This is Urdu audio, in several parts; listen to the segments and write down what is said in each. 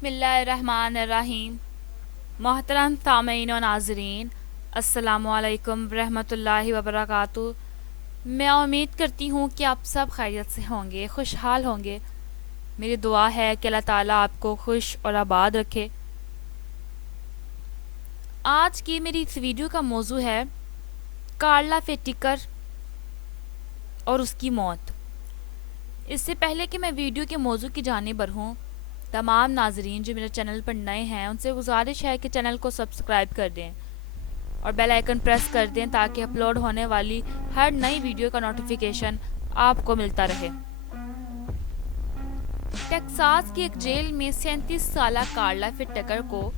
بسم اللہ الرحمن الرحیم۔ محترم سامعین و ناظرین، السلام علیکم ورحمۃ اللہ وبرکاتہ۔ میں امید کرتی ہوں کہ آپ سب خیریت سے ہوں گے، خوشحال ہوں گے۔ میری دعا ہے کہ اللہ تعالیٰ آپ کو خوش اور آباد رکھے۔ آج کی میری اس ویڈیو کا موضوع ہے کارلا فیٹیکر اور اس کی موت۔ اس سے پہلے کہ میں ویڈیو کے موضوع کی جانب بڑھوں، تمام ناظرین جو میرے چینل پر نئے ہیں ان سے گزارش ہے کہ چینل کو سبسکرائب کر دیں اور بیل آئیکن پریس کر دیں تاکہ اپلوڈ ہونے والی ہر نئی ویڈیو کا نوٹیفیکیشن آپ کو ملتا رہے۔ ٹیکساس کی ایک جیل میں 37 سالہ کارلا فیٹیکر کو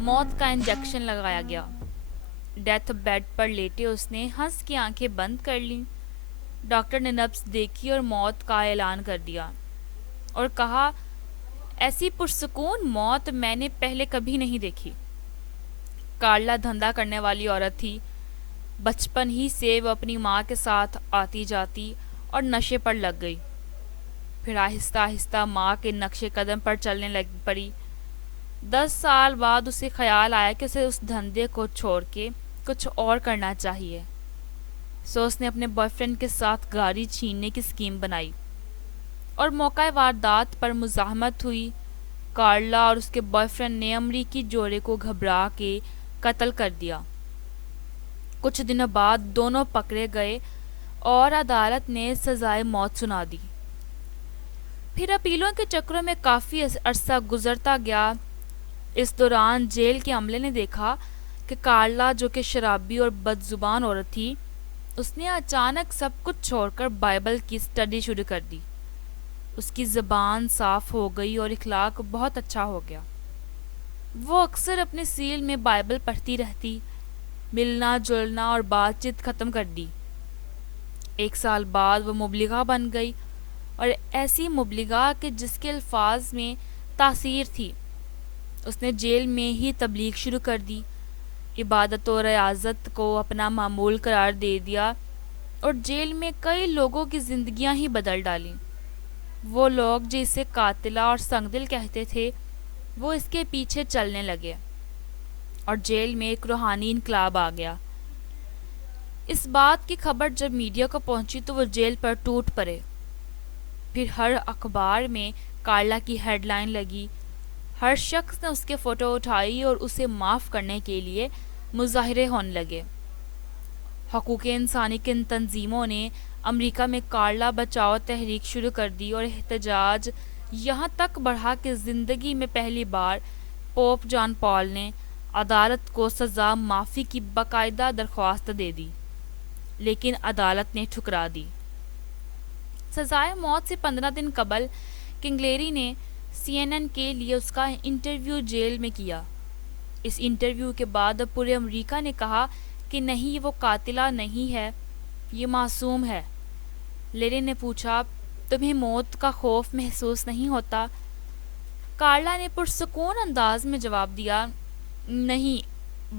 موت کا انجیکشن لگایا گیا۔ ڈیتھ بیڈ پر لیٹے اس نے ہنس کی آنکھیں بند کر لیں۔ ڈاکٹر نے نبض دیکھی اور موت کا اعلان کر دیا اور کہا، ایسی پرسکون موت میں نے پہلے کبھی نہیں دیکھی۔ کارلا دھندا کرنے والی عورت تھی۔ بچپن ہی سے وہ اپنی ماں کے ساتھ آتی جاتی اور نشے پر لگ گئی۔ پھر آہستہ آہستہ ماں کے نقش قدم پر چلنے لگ پڑی۔ 10 سال بعد اسے خیال آیا کہ اسے اس دھندے کو چھوڑ کے کچھ اور کرنا چاہیے۔ سو اس نے اپنے بوائے فرینڈ کے ساتھ گاڑی چھیننے کی اسکیم بنائی اور موقع واردات پر مزاحمت ہوئی۔ کارلا اور اس کے بوائے فرینڈ نے امریکی جوڑے کو گھبرا کے قتل کر دیا۔ کچھ دنوں بعد دونوں پکڑے گئے اور عدالت نے سزائے موت سنا دی۔ پھر اپیلوں کے چکروں میں کافی عرصہ گزرتا گیا۔ اس دوران جیل کے عملے نے دیکھا کہ کارلا، جو کہ شرابی اور بد زبان عورت تھی، اس نے اچانک سب کچھ چھوڑ کر بائبل کی اسٹڈی شروع کر دی۔ اس کی زبان صاف ہو گئی اور اخلاق بہت اچھا ہو گیا۔ وہ اکثر اپنے سیل میں بائبل پڑھتی رہتی، ملنا جلنا اور بات چیت ختم کر دی۔ 1 سال بعد وہ مبلغہ بن گئی، اور ایسی مبلغہ کہ جس کے الفاظ میں تاثیر تھی۔ اس نے جیل میں ہی تبلیغ شروع کر دی، عبادت و ریاضت کو اپنا معمول قرار دے دیا اور جیل میں کئی لوگوں کی زندگیاں ہی بدل ڈالیں۔ وہ لوگ جو اسے قاتلہ اور سنگدل کہتے تھے، وہ اس کے پیچھے چلنے لگے اور جیل میں ایک روحانی انقلاب آ گیا۔ اس بات کی خبر جب میڈیا کو پہنچی تو وہ جیل پر ٹوٹ پڑے۔ پھر ہر اخبار میں کارلا کی ہیڈ لائن لگی۔ ہر شخص نے اس کے فوٹو اٹھائی اور اسے معاف کرنے کے لیے مظاہرے ہونے لگے۔ حقوق انسانی کی تنظیموں نے امریکہ میں کارلا بچاؤ تحریک شروع کر دی اور احتجاج یہاں تک بڑھا کہ زندگی میں پہلی بار پوپ جان پال نے عدالت کو سزا معافی کی باقاعدہ درخواست دے دی، لیکن عدالت نے ٹھکرا دی۔ سزائے موت سے 15 دن قبل کنگلیری نے CNN کے لیے اس کا انٹرویو جیل میں کیا۔ اس انٹرویو کے بعد پورے امریکہ نے کہا کہ نہیں، وہ قاتلہ نہیں ہے، یہ معصوم ہے۔ لیری نے پوچھا، تمہیں موت کا خوف محسوس نہیں ہوتا؟ کارلا نے پرسکون انداز میں جواب دیا، نہیں،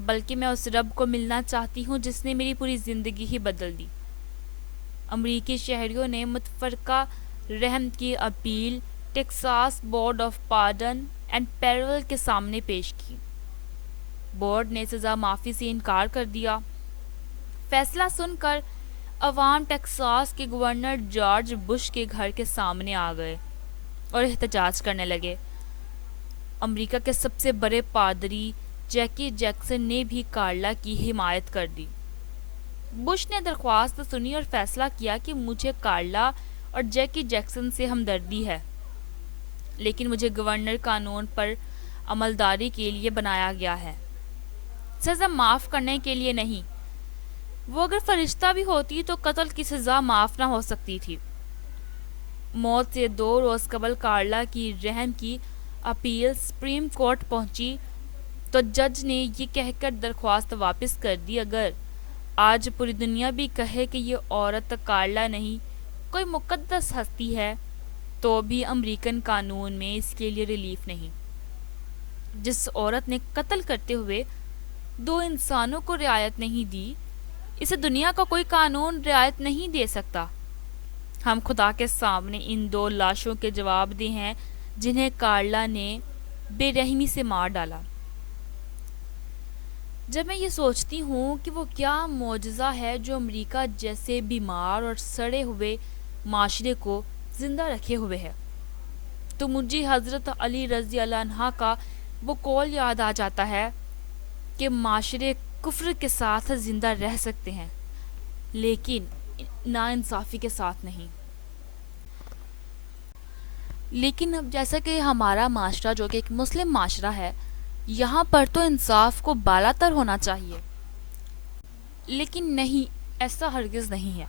بلکہ میں اس رب کو ملنا چاہتی ہوں جس نے میری پوری زندگی ہی بدل دی۔ امریکی شہریوں نے متفرقہ رحم کی appeal Texas board of pardon and payroll کے سامنے پیش کی۔ بورڈ نے سزا معافی سے انکار کر دیا۔ فیصلہ سن کر عوام ٹیکساس کے گورنر جارج بش کے گھر کے سامنے آ گئے اور احتجاج کرنے لگے۔ امریکہ کے سب سے بڑے پادری جیکی جیکسن نے بھی کارلا کی حمایت کر دی۔ بش نے درخواست سنی اور فیصلہ کیا کہ مجھے کارلا اور جیکی جیکسن سے ہمدردی ہے، لیکن مجھے گورنر قانون پر عملداری کے لیے بنایا گیا ہے، سزا معاف کرنے کے لیے نہیں۔ وہ اگر فرشتہ بھی ہوتی تو قتل کی سزا معاف نہ ہو سکتی تھی۔ موت سے 2 روز قبل کارلا کی رحم کی اپیل سپریم کورٹ پہنچی تو جج نے یہ کہہ کر درخواست واپس کر دی، اگر آج پوری دنیا بھی کہے کہ یہ عورت کارلا نہیں، کوئی مقدس ہستی ہے، تو بھی امریکن قانون میں اس کے لیے ریلیف نہیں۔ جس عورت نے قتل کرتے ہوئے 2 انسانوں کو رعایت نہیں دی، اسے دنیا کا کوئی قانون رعایت نہیں دے سکتا۔ ہم خدا کے سامنے ان 2 لاشوں کے جواب دہ ہیں جنہیں کارلا نے بے رحمی سے مار ڈالا۔ جب میں یہ سوچتی ہوں کہ وہ کیا معجزہ ہے جو امریکہ جیسے بیمار اور سڑے ہوئے معاشرے کو زندہ رکھے ہوئے ہے، تو مجھے حضرت علی رضی اللہ عنہ کا وہ قول یاد آ جاتا ہے کہ معاشرے کفر کے ساتھ زندہ رہ سکتے ہیں لیکن ناانصافی کے ساتھ نہیں۔ لیکن اب جیسا کہ ہمارا معاشرہ جو کہ ایک مسلم معاشرہ ہے، یہاں پر تو انصاف کو بالا تر ہونا چاہیے، لیکن نہیں، ایسا ہرگز نہیں ہے۔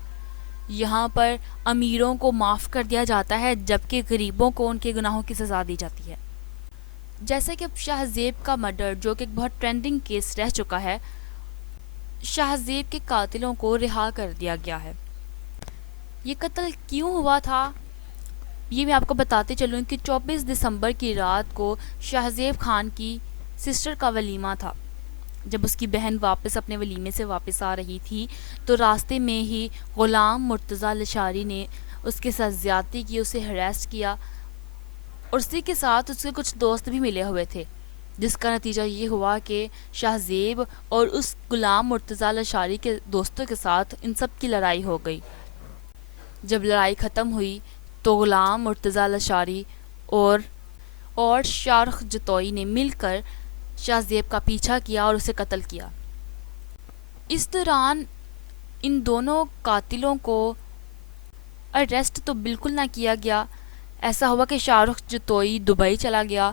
یہاں پر امیروں کو معاف کر دیا جاتا ہے جبکہ غریبوں کو ان کے گناہوں کی سزا دی جاتی ہے۔ جیسے کہ اب شاہ زیب کا مرڈر جو کہ ایک بہت ٹرینڈنگ کیس رہ چکا ہے، شاہ زیب کے قاتلوں کو رہا کر دیا گیا ہے۔ یہ قتل کیوں ہوا تھا یہ میں آپ کو بتاتے چلوں کہ 24 دسمبر کی رات کو شاہ زیب خان کی سسٹر کا ولیمہ تھا۔ جب اس کی بہن واپس اپنے ولیمے سے واپس آ رہی تھی تو راستے میں ہی غلام مرتضیٰ لشاری نے اس کے ساتھ زیادتی کی، اسے ہریس کیا، اور اسی کے ساتھ اس کے کچھ دوست بھی ملے ہوئے تھے، جس کا نتیجہ یہ ہوا کہ شاہ زیب اور اس غلام مرتضیٰ لشاری کے دوستوں کے ساتھ ان سب کی لڑائی ہو گئی۔ جب لڑائی ختم ہوئی تو غلام مرتضیٰ لشاری اور شارخ جتوئی نے مل کر شاہ زیب کا پیچھا کیا اور اسے قتل کیا۔ اس دوران ان دونوں قاتلوں کو اریسٹ تو بالکل نہ کیا گیا۔ ایسا ہوا کہ شارخ جتوئی دبئی چلا گیا۔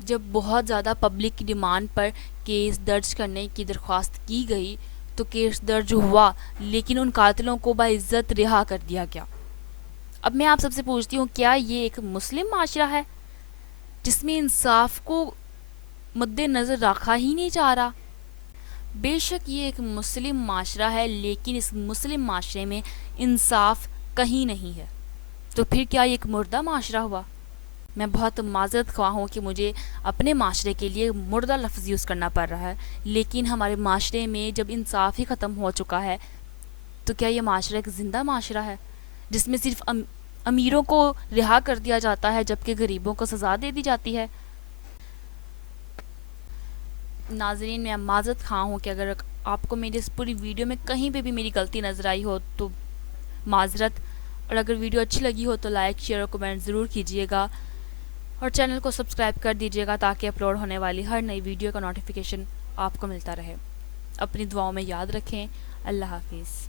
جب بہت زیادہ پبلک کی ڈیمانڈ پر کیس درج کرنے کی درخواست کی گئی تو کیس درج ہوا، لیکن ان قاتلوں کو باعزت رہا کر دیا گیا۔ اب میں آپ سب سے پوچھتی ہوں، کیا یہ ایک مسلم معاشرہ ہے جس میں انصاف کو مد نظر رکھا ہی نہیں جا رہا؟ بے شک یہ ایک مسلم معاشرہ ہے، لیکن اس مسلم معاشرے میں انصاف کہیں نہیں ہے، تو پھر کیا یہ ایک مردہ معاشرہ ہوا؟ میں بہت معذرت خواہ ہوں کہ مجھے اپنے معاشرے کے لیے مردہ لفظ یوز کرنا پڑ رہا ہے، لیکن ہمارے معاشرے میں جب انصاف ہی ختم ہو چکا ہے تو کیا یہ معاشرہ ایک زندہ معاشرہ ہے جس میں صرف امیروں کو رہا کر دیا جاتا ہے جبکہ غریبوں کو سزا دے دی جاتی ہے؟ ناظرین، میں معذرت خواہ ہوں کہ اگر آپ کو میری اس پوری ویڈیو میں کہیں پہ بھی میری غلطی نظر آئی ہو تو معذرت، اور اگر ویڈیو اچھی لگی ہو تو لائک، شیئر اور کمنٹ ضرور کیجیے گا، اور چینل کو سبسکرائب کر دیجیے گا تاکہ اپلوڈ ہونے والی ہر نئی ویڈیو کا نوٹیفیکیشن آپ کو ملتا رہے۔ اپنی دعاؤں میں یاد رکھیں۔ اللہ حافظ۔